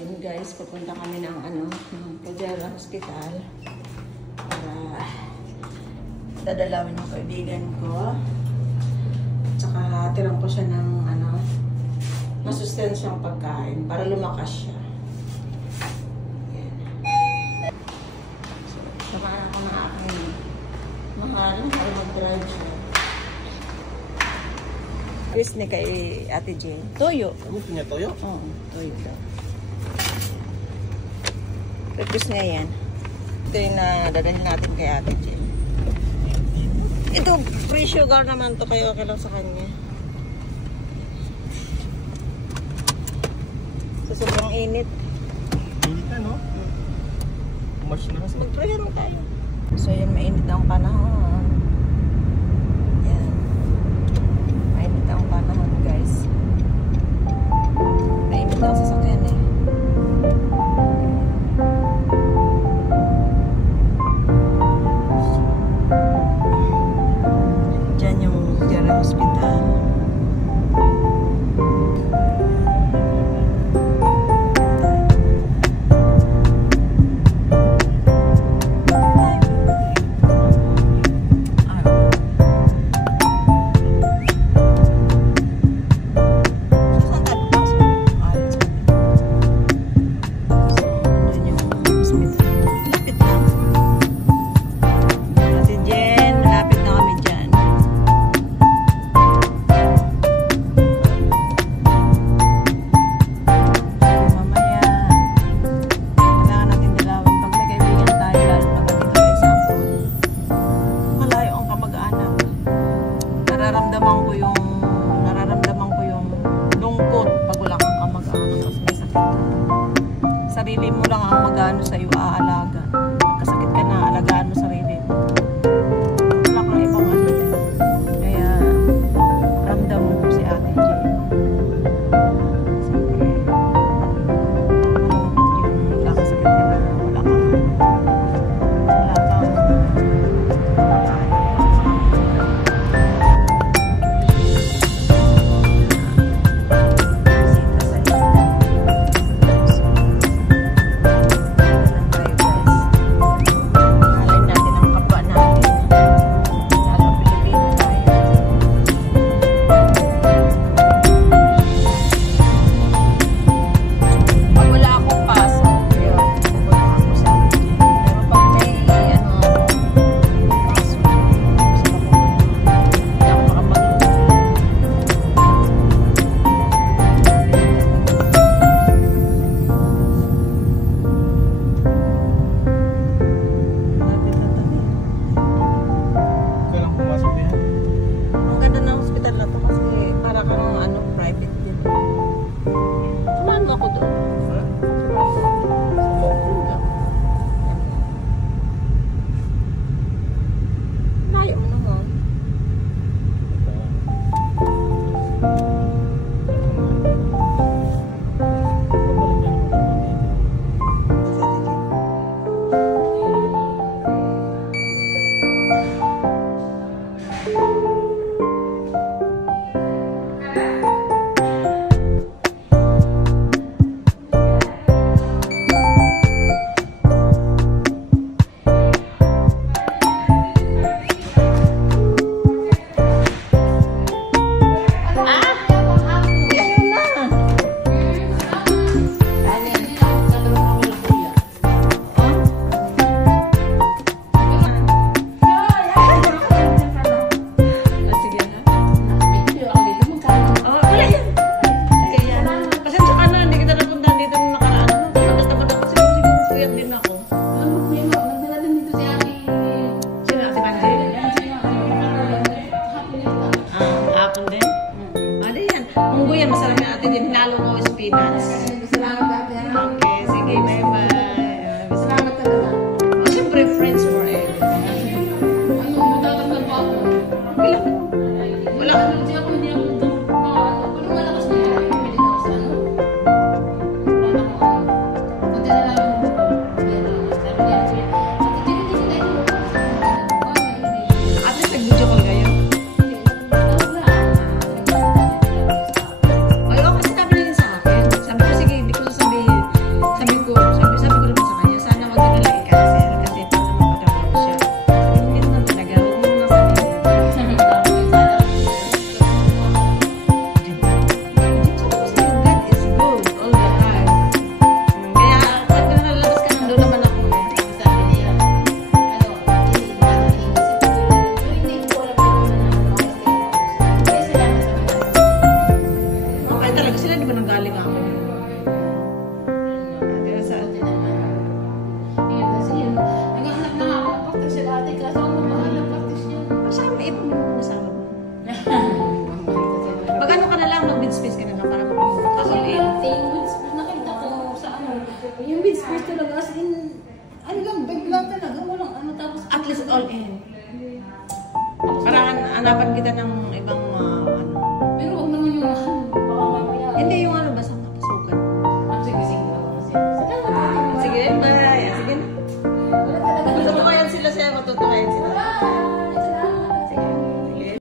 yun guys, pupunta kami ng ng Caldera Hospital para dadalawin yung kaibigan ko. Tsaka tirang ko siya ng masustansyang pagkain para lumakas siya. Yan. So, samahan ako ng aking mahal para mag-drive siya. Chris ni kay Ate Jane. Toyo. Ano niya toyo? Oo, toyo daw. Chris niya yan. Ito yung dadalhin natin kay Ate Jane. Ito, free sugar naman to, kaya okay lang sa kanya. Sa sobrang init. Init na, no? March na kasi. Mag-try mo tayo. So, yan, mainit ang panahon. Yan. Mainit ang panahon, guys. Mainit ang sasakyan, eh. Diyan yung Caldera Hospital. Nararamdaman ko yung lungkot pag wala kang kamag-anak kasi may sakit. Sarili mo lang ang mag-ano sa'yo, aalaga. Pagkasakit ka na, alagaan mo sarili mo. Wala kang ibang ano. Kaya, ramdam mo si Ate Jane. Siyempre, malungkot yung kakasakit ka na, wala kang Yung mid-space talaga, as in, ano lang, bigla talaga, walang ano, tapos At least all in. Parang hanapan kita ng ibang